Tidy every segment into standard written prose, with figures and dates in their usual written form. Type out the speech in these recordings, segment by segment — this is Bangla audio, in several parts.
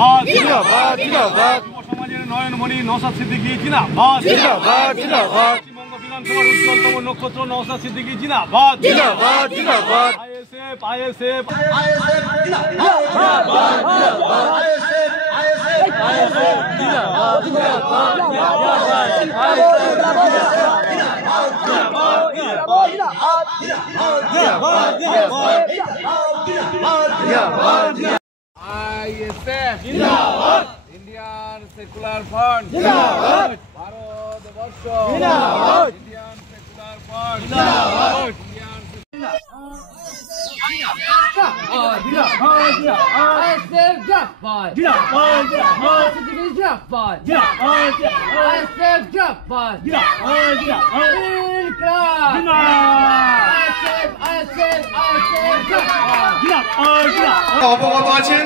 জিন্দাবাদ জিন্দাবাদ জিন্দাবাদ। যুব সমাজের নয়নমণি নওশাদ সিদ্দিকী জিন্দাবাদ জিন্দাবাদ জিন্দাবাদ। পশ্চিমবঙ্গ বিধানসভার উজ্জ্বলতম নক্ষত্র নওশাদ সিদ্দিকী জিন্দাবাদ জিন্দাবাদ জিন্দাবাদ। আইএসএফ আইএসএফ আইএসএফ জিন্দাবাদ জিন্দাবাদ। আইএসএফ আইএসএফ আইএসএফ জিন্দাবাদ জিন্দাবাদ ISF जिंदाबाद, इंडियन सेकुलर फ्रंट जिंदाबाद, भारतवर्ष जिंदाबाद, इंडियन सेकुलर फ्रंट जिंदाबाद, অবগত আছেন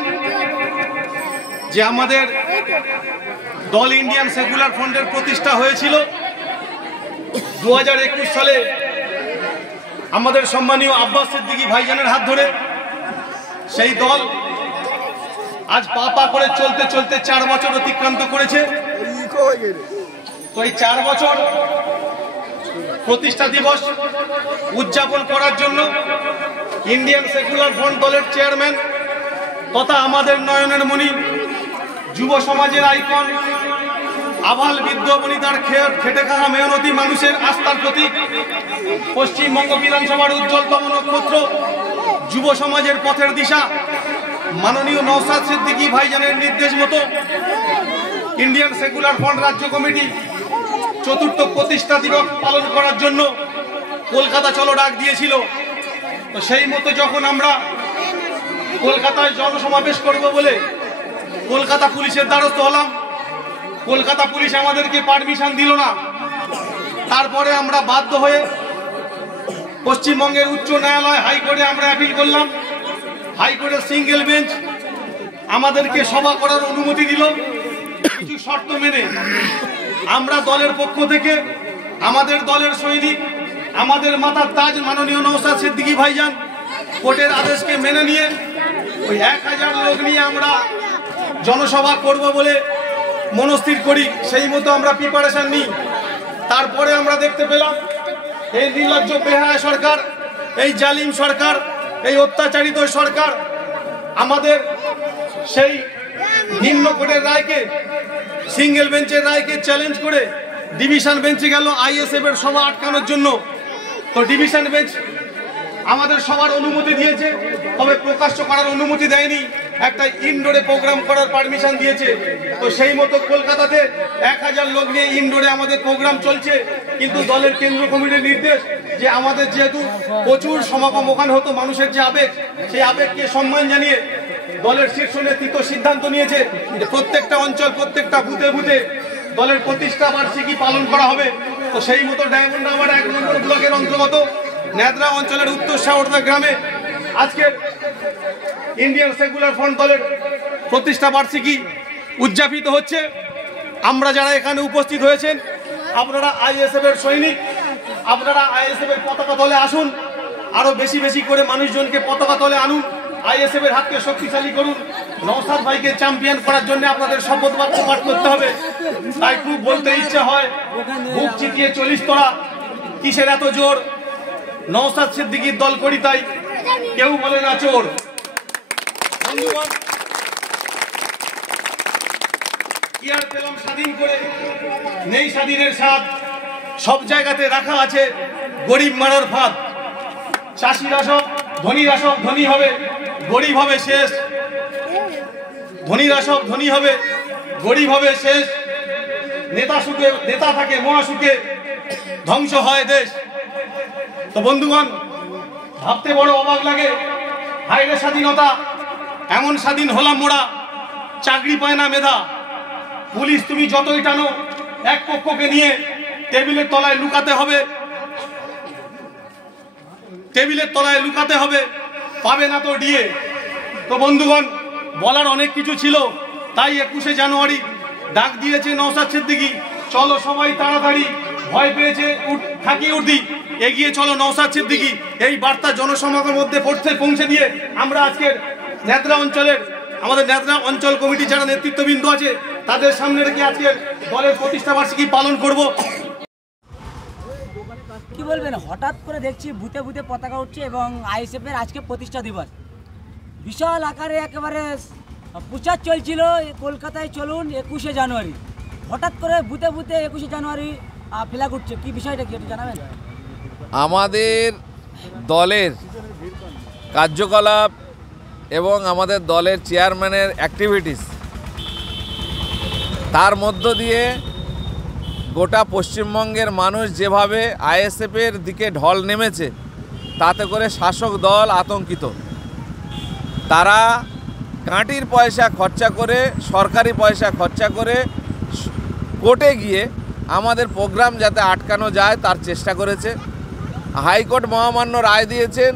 যে আমাদের দল ইন্ডিয়ান সেকুলার ফ্রন্টের প্রতিষ্ঠা হয়েছিল 2021 সালে আমাদের সম্মানীয় আব্বাস সিদ্দিকী ভাইজানের হাত ধরে। সেই দল আজ পা করে চলতে চলতে 4 বছর অতিক্রান্ত করেছে। তো এই 4 বছর প্রতিষ্ঠা দিবস উদযাপন করার জন্য ইন্ডিয়ান সেকুলার ফ্রন্ট দলের চেয়ারম্যান তথা আমাদের নয়নের মণি, যুব সমাজের আইকন, আবাল বৃদ্ধ বনিতার খেটে খাওয়া মেহনতি মানুষের আস্থার প্রতীক, পশ্চিমবঙ্গ বিধানসভার উজ্জ্বলতম নক্ষত্র, যুব সমাজের পথের দিশা মাননীয় নওশাদ সিদ্দিকী ভাইজানের নির্দেশ মতো ইন্ডিয়ান সেকুলার ফ্রন্ট রাজ্য কমিটি 4র্থ প্রতিষ্ঠা দিবস পালন করার জন্য কলকাতা চলো ডাক দিয়েছিল। তো সেই মতো যখন আমরা কলকাতায় জনসমাবেশ করব বলে কলকাতা পুলিশের দ্বারস্থ হলাম, কলকাতা পুলিশ আমাদেরকে পারমিশন দিল না। তারপরে আমরা বাধ্য হয়ে পশ্চিমবঙ্গের উচ্চ ন্যায়ালয় হাইকোর্টে আমরা অ্যাপিল করলাম। হাইকোর্টের সিঙ্গেল বেঞ্চ আমাদেরকে সভা করার অনুমতি দিল কিছু শর্ত মেনে। আমরা দলের পক্ষ থেকে আমাদের দলের সৈনিক, আমাদের মাথার তাজ মাননীয় নওশাদ সিদ্দিকী ভাইজান কোর্টের আদেশকে মেনে নিয়ে ওই 1000 লোক নিয়ে আমরা জনসভা করব বলে মনস্থির করি। সেই মতো আমরা প্রিপারেশন নিই। তারপরে আমরা দেখতে পেলাম এই নির্লজ্জ বেহায়া সরকার, এই জালিম সরকার, এই অত্যাচারিত সরকার আমাদের সেই নিম্ন কোর্টের রায়কে, সিঙ্গেল বেঞ্চের রায়কে চ্যালেঞ্জ করে ডিভিশন বেঞ্চে গেল আইএসএফ এর সভা আটকানোর জন্য। তো ডিভিশন বেঞ্চ আমাদের সবার অনুমতি দিয়েছে, তবে প্রকাশ্য করার অনুমতি দেয়নি, একটা ইনডোরে প্রোগ্রাম করার পারমিশন দিয়েছে। তো সেই মতো কলকাতাতে 1000 লোক নিয়ে ইনডোরে আমাদের প্রোগ্রাম চলছে। কিন্তু দলের কেন্দ্র কমিটির নির্দেশ যে আমাদের যেহেতু প্রচুর সমাগম ওখানে হতো, মানুষের যে আবেগ, সেই আবেগকে সম্মান জানিয়ে দলের শীর্ষ নেতৃত্ব সিদ্ধান্ত নিয়েছে যে প্রত্যেকটা অঞ্চল, প্রত্যেকটা বুথে বুথে দলের প্রতিষ্ঠা বার্ষিকী পালন করা হবে। তো সেই মতো ডায়মন্ড হারবার 1 নম্বর ব্লকের অন্তর্গত নেদ্রা অঞ্চলের উত্তর শাহরদা গ্রামে আজকের ইন্ডিয়ান সেকুলার ফ্রন্ট দলের প্রতিষ্ঠা বার্ষিকী উদযাপিত হচ্ছে। আমরা যারা এখানে উপস্থিত হয়েছেন, আপনারা আইএসএফ এর সৈনিক, আপনারা আইএসএফ এর পতাকা তলে আসুন, আরো বেশি বেশি করে মানুষজনকে পতাকা তলে আনুন, আইএসএফ এর হাতকে শক্তিশালী করুন। নওশাদ ভাইকে চ্যাম্পিয়ন করার জন্য আপনাদের শপথ বাক্য পাঠ করতে হবে। তাই খুব বলতে ইচ্ছে হয়, বুক চিতিয়ে 40 তোলা, কিসের এত জোর? নওশাদ সিদ্দিকীর দল করি তাই, কেউ বলে না চোর। বন্ধুগণ, কি আর পেলাম স্বাধীন করে? নেই স্বাধীনের স্বাদ, সব জায়গাতে রাখা আছে গরিব মারার ফাঁদ। চাষিরা সব ধনীরা সব ধনী হবে, গরিব হবে শেষ। ধনীরা সব ধনী হবে, গরিব হবে শেষ। নেতা থাকে মহাসুখে, ধ্বংস হয় দেশ। তো বন্ধুগণ, ভাবতে বড় অবাক লাগে, হায়রে স্বাধীনতা, এমন স্বাধীন হলাম মোরা, চাকরি পায় না মেধা। পুলিশ তুমি যতই টানো, এক পক্ষকে নিয়ে টেবিলের তলায় লুকাতে হবে, টেবিলের তলায় লুকাতে হবে, পাবে না তো ডিএ। তো বন্ধুগণ, বলার অনেক কিছু ছিল, তাই 21শে জানুয়ারি ডাক দিয়েছে নওশাদ সিদ্দিকী, চলো সবাই তাড়াতাড়ি, ভয় পেয়েছে থাকি উর্দি, এগিয়ে চলো নওশাদ সিদ্দিকী। এই বার্তা জনসমাগমের মধ্যে পৌঁছে দিয়ে আমরা আজকের নেত্রা অঞ্চলের আমাদের নেতা অঞ্চল কমিটি যারা নেতৃত্ববৃন্দ আছে তাদের সামনে রেখে আজকে দলের প্রতিষ্ঠা বার্ষিকী পালন করব। কি বলবেন, হঠাৎ করে দেখছি বুথে বুথে পতাকা উঠছে এবং আইএসএফ এর আজকে প্রতিষ্ঠা দিবস বিশাল আকারে একেবারে প্রচার চলছিল কলকাতায় চলুন 21শে জানুয়ারি, হঠাৎ করে বুথে বুথে 21শে জানুয়ারি ফ্ল্যাগ উঠছে, কি বিষয়টা কি একটু জানাবেন? আমাদের দলের কার্যকলাপ এবং আমাদের দলের চেয়ারম্যানের অ্যাক্টিভিটিস, তার মধ্য দিয়ে গোটা পশ্চিমবঙ্গের মানুষ যেভাবে আইএসএফের দিকে ঢল নেমেছে, তাতে করে শাসক দল আতঙ্কিত। তারা কাঁটির পয়সা খরচা করে, সরকারি পয়সা খরচা করে কোর্টে গিয়ে আমাদের প্রোগ্রাম যাতে আটকানো যায় তার চেষ্টা করেছে। হাইকোর্ট মহামান্য রায় দিয়েছেন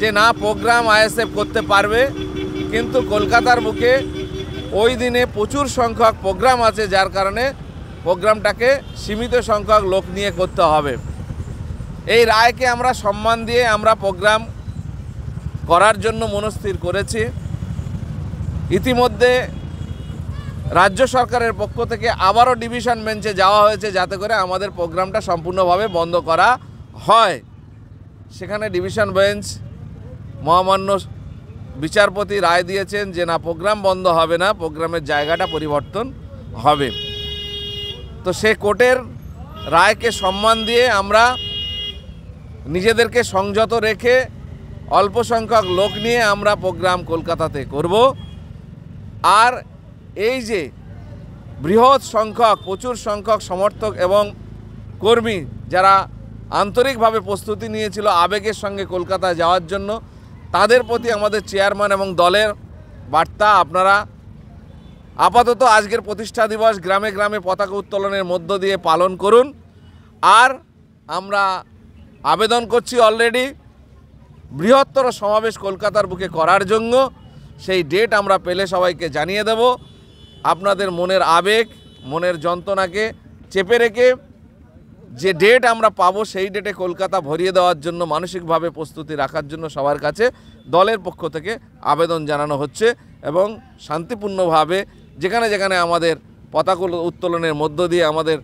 যে না, প্রোগ্রাম আইএসএফ করতে পারবে, কিন্তু কলকাতার বুকে ওই দিনে প্রচুর সংখ্যক প্রোগ্রাম আছে, যার কারণে প্রোগ্রামটাকে সীমিত সংখ্যক লোক নিয়ে করতে হবে। এই রায়কে আমরা সম্মান দিয়ে আমরা প্রোগ্রাম করার জন্য মনস্থির করেছি। ইতিমধ্যে রাজ্য সরকারের পক্ষ থেকে আবারও ডিভিশন বেঞ্চে যাওয়া হয়েছে, যাতে করে আমাদের প্রোগ্রামটা সম্পূর্ণভাবে বন্ধ করা হয়। সেখানে ডিভিশন বেঞ্চ মহামান্য বিচারপতি রায় দিয়েছেন যে না, প্রোগ্রাম বন্ধ হবে না, প্রোগ্রামের জায়গাটা পরিবর্তন হবে। তো সে কোর্টের রায়কে সম্মান দিয়ে আমরা নিজেদেরকে সংযত রেখে অল্প সংখ্যক লোক নিয়ে আমরা প্রোগ্রাম কলকাতাতে করব। আর এই যে বৃহৎ সংখ্যক, প্রচুর সংখ্যক সমর্থক এবং কর্মী যারা আন্তরিকভাবে প্রস্তুতি নিয়েছিল আবেগের সঙ্গে কলকাতায় যাওয়ার জন্য, তাদের প্রতি আমাদের চেয়ারম্যান এবং দলের বার্তা, আপনারা আপাতত আজকের প্রতিষ্ঠা দিবস গ্রামে গ্রামে পতাকা উত্তোলনের মধ্য দিয়ে পালন করুন। আর আমরা আবেদন করছি অলরেডি বৃহত্তর সমাবেশ কলকাতার বুকে করার জন্য। সেই ডেট আমরা পেলে সবাইকে জানিয়ে দেব। আপনাদের মনের আবেগ, মনের যন্ত্রণাকে চেপে রেখে যে ডেট আমরা পাবো, সেই ডেটে কলকাতা ভরিয়ে দেওয়ার জন্য মানসিকভাবে প্রস্তুতি রাখার জন্য সবার কাছে দলের পক্ষ থেকে আবেদন জানানো হচ্ছে। এবং শান্তিপূর্ণভাবে যেখানে যেখানে আমাদের পতাকা উত্তোলনের মধ্য দিয়ে আমাদের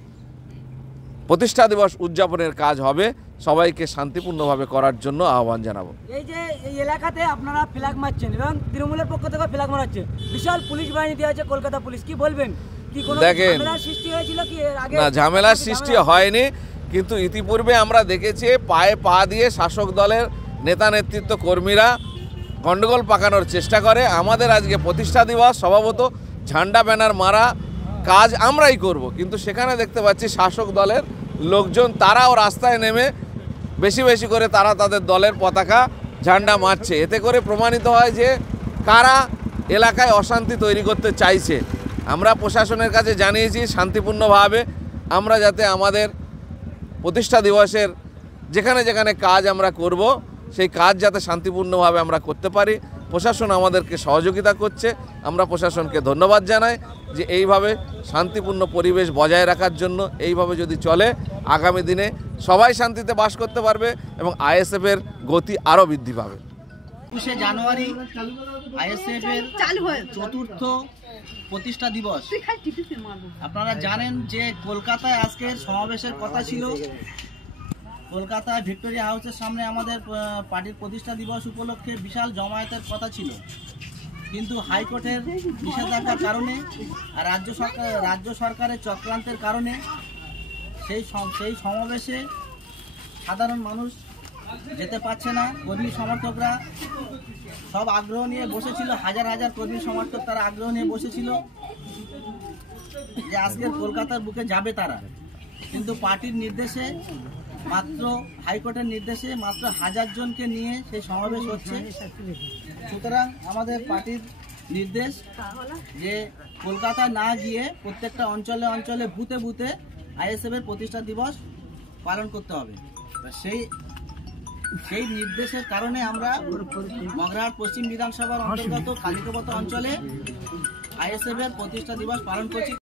প্রতিষ্ঠা দিবস উদযাপনের কাজ হবে, সবাইকে শান্তিপূর্ণভাবে করার জন্য আহ্বান জানাবো। এই যে এই এলাকাতে আপনারা ফ্ল্যাগ মারছেন এবং তৃণমূলের পক্ষ থেকে ফ্ল্যাগ মারাচ্ছেন, বিশাল পুলিশ বাহিনী দেওয়া আছে কলকাতা পুলিশ, কি বলবেন? দেখেন, সৃষ্টি হয়েছিল কি আগে? না, ঝামেলার সৃষ্টি হয়নি, কিন্তু ইতিপূর্বে আমরা দেখেছি পায়ে পা দিয়ে শাসক দলের নেতা নেতৃত্ব কর্মীরা গণ্ডগোল পাকানোর চেষ্টা করে। আমাদের আজকে প্রতিষ্ঠা দিবস, স্বভাবত ঝান্ডা ব্যানার মারা কাজ আমরাই করব, কিন্তু সেখানে দেখতে পাচ্ছি শাসক দলের লোকজন তারাও রাস্তায় নেমে বেশি বেশি করে তারা তাদের দলের পতাকা ঝান্ডা মারছে। এতে করে প্রমাণিত হয় যে কারা এলাকায় অশান্তি তৈরি করতে চাইছে। আমরা প্রশাসনের কাছে জানিয়েছি শান্তিপূর্ণভাবে আমরা যাতে আমাদের প্রতিষ্ঠা দিবসের যেখানে যেখানে কাজ আমরা করব, সেই কাজ যাতে শান্তিপূর্ণভাবে আমরা করতে পারি। প্রশাসন আমাদেরকে সহযোগিতা করছে, আমরা প্রশাসনকে ধন্যবাদ জানাই যে এইভাবে শান্তিপূর্ণ পরিবেশ বজায় রাখার জন্য। এইভাবে যদি চলে, আগামী দিনে সবাই শান্তিতে বাস করতে পারবে এবং আইএসএফের গতি আরও বৃদ্ধি পাবে। 21শে জানুয়ারি আইএসএফ এর চতুর্থ প্রতিষ্ঠা দিবস। আপনারা জানেন যে কলকাতায় আজকের সমাবেশের কথা ছিল। কলকাতায় ভিক্টোরিয়া হাউসের সামনে আমাদের পার্টির প্রতিষ্ঠা দিবস উপলক্ষে বিশাল জমায়েতের কথা ছিল, কিন্তু হাইকোর্টের নিষেধাজ্ঞার কারণে আর রাজ্য সরকারের চক্রান্তের কারণে সেই সমাবেশে সাধারণ মানুষ যেতে পারছে না। কর্মী সমর্থকরা সব আগ্রহ নিয়ে বসেছিল, হাজার হাজার কর্মী সমর্থক তারা আগ্রহ নিয়ে বসেছিল যে আজকের কলকাতার বুকে যাবে তারা, কিন্তু পার্টির নির্দেশে, মাত্র হাইকোর্টের নির্দেশে মাত্র 1000 জনকে নিয়ে সেই সমাবেশ হচ্ছে। সুতরাং আমাদের পার্টির নির্দেশ যে কলকাতায় না গিয়ে প্রত্যেকটা অঞ্চলে অঞ্চলে বুথে বুথে আইএসএফ এর প্রতিষ্ঠা দিবস পালন করতে হবে। সেই নির্দেশের কারণে আমরা মগরাহাট পশ্চিম বিধানসভার অন্তর্গত কালিকাবত অঞ্চলে আইএসএফ এর প্রতিষ্ঠা দিবস পালন করছি।